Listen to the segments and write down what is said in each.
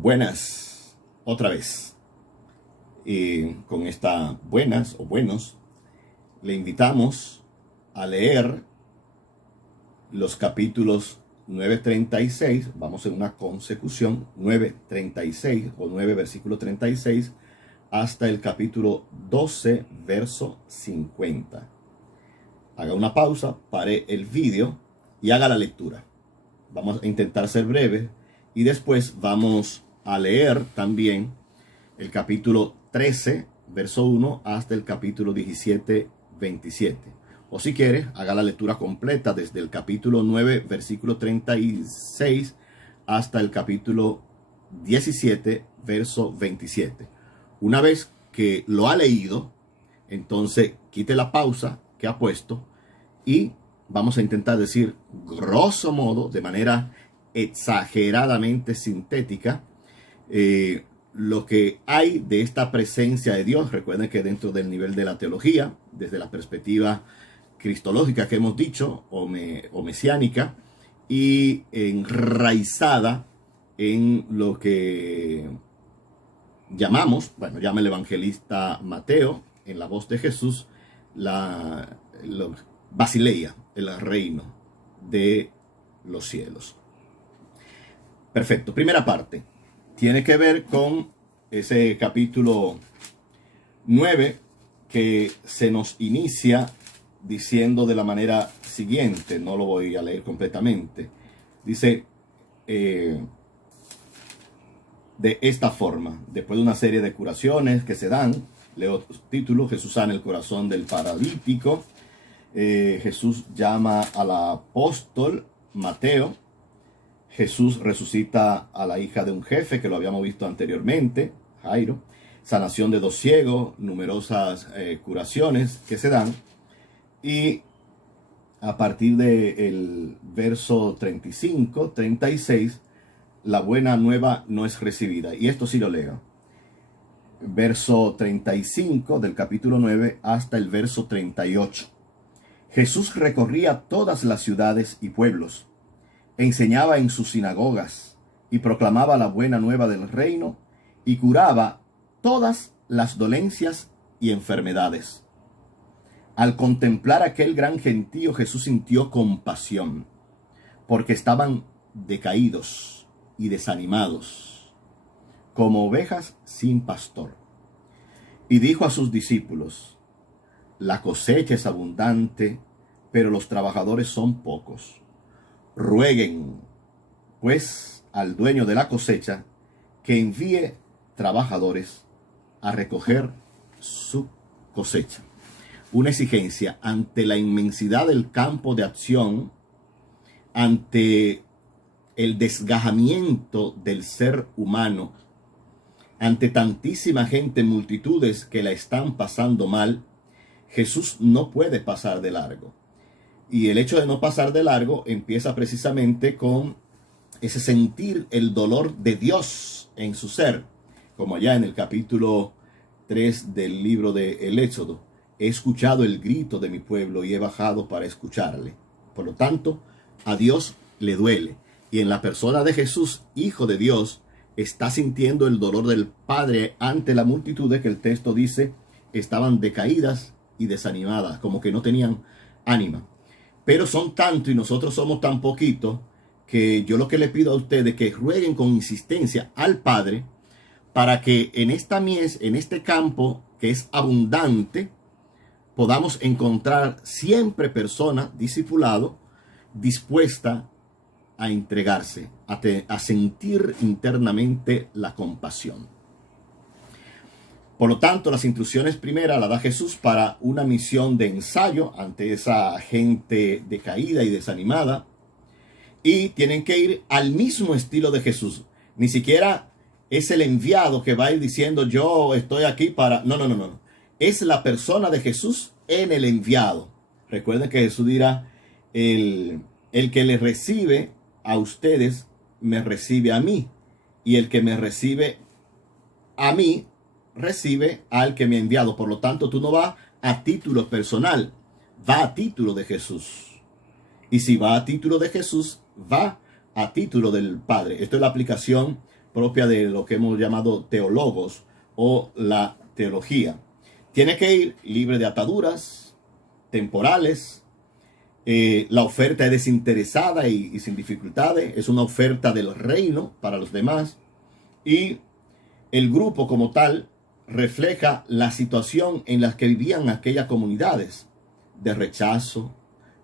Buenas, otra vez. Con esta buenas o buenos, le invitamos a leer los capítulos 9:36. Vamos en una consecución, 9:36 o 9 versículo 36 hasta el capítulo 12 verso 50. Haga una pausa, pare el vídeo y haga la lectura. Vamos a intentar ser breves y después vamos a leer también el capítulo 13 verso 1 hasta el capítulo 17 27. O si quiere, haga la lectura completa desde el capítulo 9 versículo 36 hasta el capítulo 17 verso 27. Una vez que lo ha leído, entonces quite la pausa que ha puesto y vamos a intentar decir grosso modo, de manera exageradamente sintética, lo que hay de esta presencia de Dios. Recuerden que dentro del nivel de la teología, desde la perspectiva cristológica que hemos dicho, o mesiánica, y enraizada en lo que llamamos, llama el evangelista Mateo, en la voz de Jesús, Basileia, el reino de los cielos. Perfecto. Primera parte. Tiene que ver con ese capítulo 9 que se nos inicia diciendo de la manera siguiente. No lo voy a leer completamente. Dice de esta forma. Después de una serie de curaciones que se dan, leo título: Jesús sana el corazón del paralítico. Jesús llama al apóstol Mateo. Jesús resucita a la hija de un jefe, que lo habíamos visto anteriormente, Jairo. Sanación de 2 ciegos, numerosas curaciones que se dan. Y a partir del verso 35, 36, la buena nueva no es recibida. Y esto sí lo leo. Verso 35 del capítulo 9 hasta el verso 38. Jesús recorría todas las ciudades y pueblos, enseñaba en sus sinagogas y proclamaba la buena nueva del reino y curaba todas las dolencias y enfermedades. Al contemplar aquel gran gentío, Jesús sintió compasión, porque estaban decaídos y desanimados, como ovejas sin pastor. Y dijo a sus discípulos: la cosecha es abundante, pero los trabajadores son pocos. Rueguen, pues, al dueño de la cosecha que envíe trabajadores a recoger su cosecha. Una exigencia ante la inmensidad del campo de acción, ante el desgajamiento del ser humano, ante tantísima gente, multitudes que la están pasando mal. Jesús no puede pasar de largo. Y el hecho de no pasar de largo empieza precisamente con ese sentir el dolor de Dios en su ser. Como allá en el capítulo 3 del libro de El Éxodo: he escuchado el grito de mi pueblo y he bajado para escucharle. Por lo tanto, a Dios le duele. Y en la persona de Jesús, Hijo de Dios, está sintiendo el dolor del Padre ante la multitud, de que el texto dice estaban decaídas y desanimadas, como que no tenían ánima. Pero son tanto y nosotros somos tan poquito, que yo lo que le pido a ustedes es que rueguen con insistencia al Padre para que en esta mies, en este campo que es abundante, podamos encontrar siempre personas, discipulado, dispuesta a entregarse, a sentir internamente la compasión. Por lo tanto, las instrucciones primeras las da Jesús para una misión de ensayo ante esa gente decaída y desanimada. Y tienen que ir al mismo estilo de Jesús. Ni siquiera es el enviado que va a ir diciendo yo estoy aquí para... No. Es la persona de Jesús en el enviado. Recuerden que Jesús dirá: el que le recibe a ustedes, me recibe a mí. Y el que me recibe a mí, recibe al que me ha enviado. Por lo tanto, tú no vas a título personal, va a título de Jesús. Y si va a título de Jesús, va a título del Padre. Esto es la aplicación propia de lo que hemos llamado teólogos o la teología. Tiene que ir libre de ataduras temporales. La oferta es desinteresada y sin dificultades. Es una oferta del reino para los demás. Y el grupo como tal refleja la situación en la que vivían aquellas comunidades de rechazo,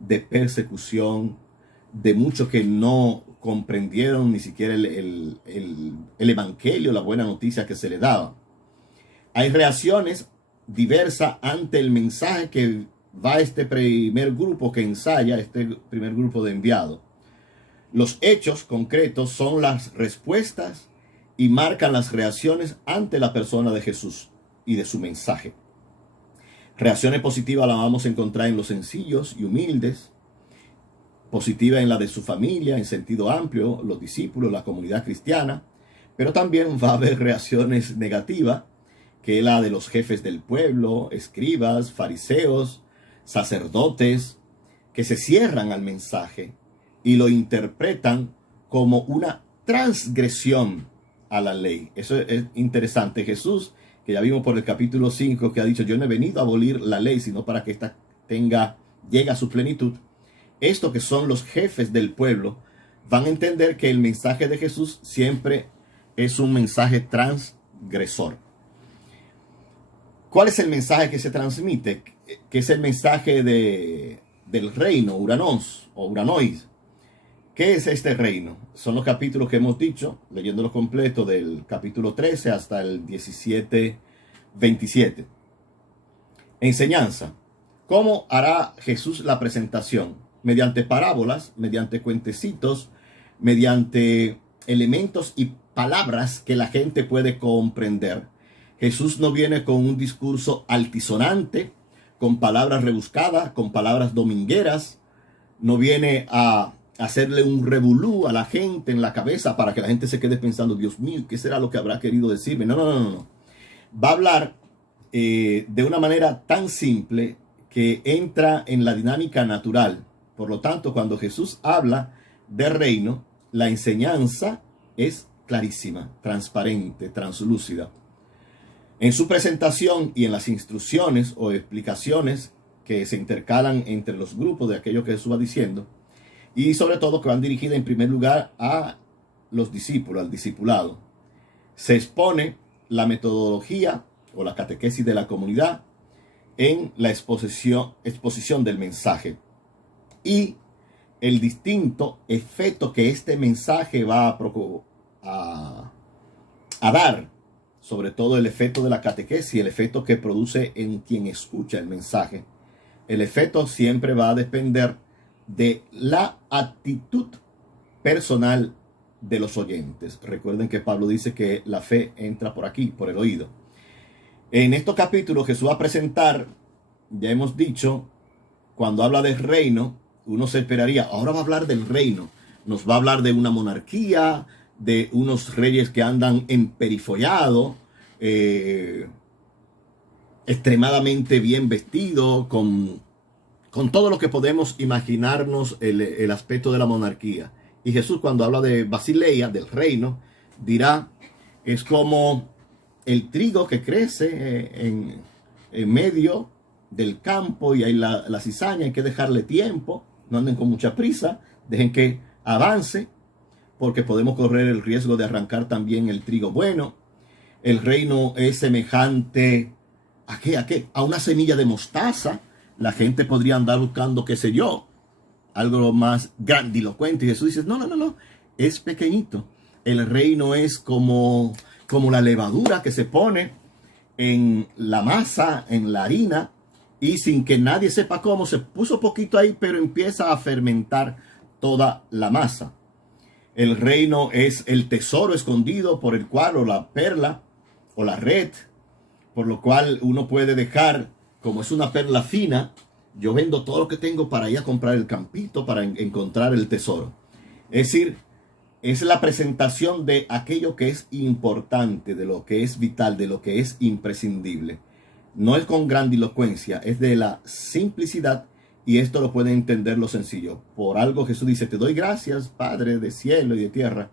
de persecución, de muchos que no comprendieron ni siquiera el evangelio, la buena noticia que se le daba. Hay reacciones diversas ante el mensaje que va este primer grupo que ensaya, este primer grupo de enviados. Los hechos concretos son las respuestas y marcan las reacciones ante la persona de Jesús y de su mensaje. Reacciones positivas las vamos a encontrar en los sencillos y humildes, positiva en la de su familia, en sentido amplio, los discípulos, la comunidad cristiana, pero también va a haber reacciones negativas, que es la de los jefes del pueblo, escribas, fariseos, sacerdotes, que se cierran al mensaje y lo interpretan como una transgresión a la ley. Eso es interesante. Jesús, que ya vimos por el capítulo 5, que ha dicho, yo no he venido a abolir la ley, sino para que ésta llegue a su plenitud. Esto que son los jefes del pueblo van a entender que el mensaje de Jesús siempre es un mensaje transgresor. ¿Cuál es el mensaje que se transmite? Que es el mensaje del reino, Uranos o Uranois. ¿Qué es este reino? Son los capítulos que hemos dicho, leyéndolo completo, del capítulo 13 hasta el 17, 27. Enseñanza. ¿Cómo hará Jesús la presentación? Mediante parábolas, mediante cuentecitos, mediante elementos y palabras que la gente puede comprender. Jesús no viene con un discurso altisonante, con palabras rebuscadas, con palabras domingueras. No viene a hacerle un revolú a la gente en la cabeza para que la gente se quede pensando, Dios mío, ¿qué será lo que habrá querido decirme? No. Va a hablar de una manera tan simple que entra en la dinámica natural. Por lo tanto, cuando Jesús habla de reino, la enseñanza es clarísima, transparente, translúcida. En su presentación y en las instrucciones o explicaciones que se intercalan entre los grupos de aquello que Jesús va diciendo, y sobre todo que van dirigidas en primer lugar a los discípulos, al discipulado, se expone la metodología o la catequesis de la comunidad en la exposición del mensaje y el distinto efecto que este mensaje va a dar, sobre todo el efecto de la catequesis, el efecto que produce en quien escucha el mensaje. El efecto siempre va a depender de la actitud personal de los oyentes. Recuerden que Pablo dice que la fe entra por aquí, por el oído. En estos capítulos Jesús va a presentar, ya hemos dicho, cuando habla del reino, uno se esperaría, ahora va a hablar del reino. Nos va a hablar de una monarquía, de unos reyes que andan emperifollados, extremadamente bien vestidos, con todo lo que podemos imaginarnos el aspecto de la monarquía. Y Jesús, cuando habla de Basileia, del reino, dirá, es como el trigo que crece en medio del campo y hay la cizaña, hay que dejarle tiempo, no anden con mucha prisa, dejen que avance, porque podemos correr el riesgo de arrancar también el trigo bueno. El reino es semejante ¿a qué? A una semilla de mostaza. La gente podría andar buscando, qué sé yo, algo más grandilocuente. Y Jesús dice, no, es pequeñito. El reino es como la levadura que se pone en la masa, en la harina, y sin que nadie sepa cómo, se puso poquito ahí, pero empieza a fermentar toda la masa. El reino es el tesoro escondido por el cual, o la perla, o la red, por lo cual uno puede dejar, como es una perla fina, yo vendo todo lo que tengo para ir a comprar el campito, para encontrar el tesoro. Es decir, es la presentación de aquello que es importante, de lo que es vital, de lo que es imprescindible. No es con grandilocuencia, es de la simplicidad, y esto lo pueden entender lo sencillo. Por algo Jesús dice, te doy gracias, Padre de cielo y de tierra,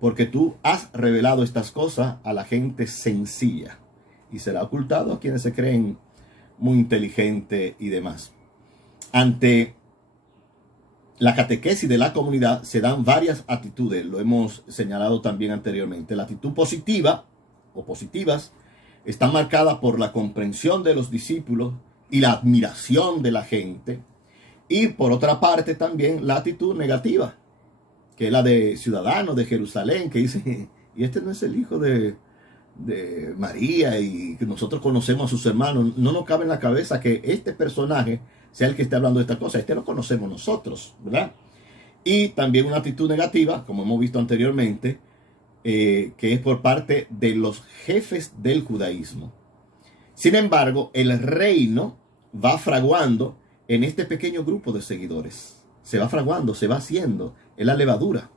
porque tú has revelado estas cosas a la gente sencilla y será ocultado a quienes se creen muy inteligentes y demás. Ante la catequesis de la comunidad se dan varias actitudes, lo hemos señalado también anteriormente. La actitud positiva o positivas están marcadas por la comprensión de los discípulos y la admiración de la gente. Y por otra parte también la actitud negativa, que es la de ciudadanos de Jerusalén, que dicen, y este no es el hijo de María, y que nosotros conocemos a sus hermanos. No nos cabe en la cabeza que este personaje sea el que esté hablando de esta cosa. Este lo conocemos nosotros, ¿verdad? Y también una actitud negativa, como hemos visto anteriormente, que es por parte de los jefes del judaísmo. Sin embargo, el reino va fraguando en este pequeño grupo de seguidores. Se va fraguando, se va haciendo. Es la levadura,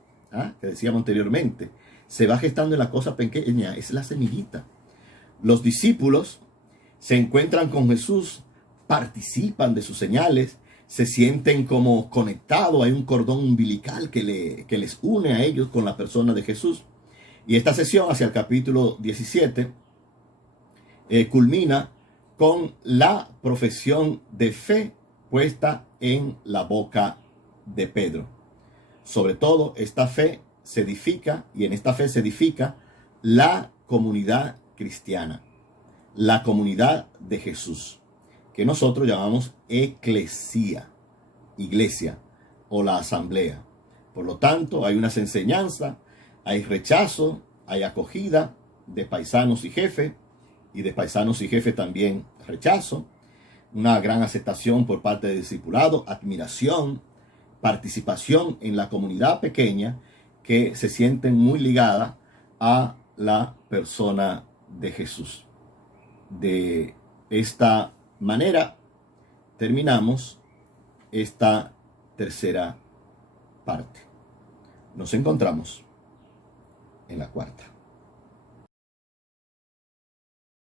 que decíamos anteriormente. Se va gestando en la cosa pequeña, es la semillita. Los discípulos se encuentran con Jesús, participan de sus señales, se sienten como conectados, hay un cordón umbilical que les une a ellos con la persona de Jesús. Y esta sesión hacia el capítulo 17 culmina con la profesión de fe puesta en la boca de Pedro. Sobre todo, esta fe se edifica, y en esta fe se edifica la comunidad cristiana, la comunidad de Jesús, que nosotros llamamos eclesía, iglesia o la asamblea. Por lo tanto, hay unas enseñanzas, hay rechazo, hay acogida de paisanos y jefes, y de paisanos y jefes también rechazo, una gran aceptación por parte del discipulado, admiración, participación en la comunidad pequeña que se sienten muy ligadas a la persona de Jesús. De esta manera terminamos esta tercera parte. Nos encontramos en la cuarta.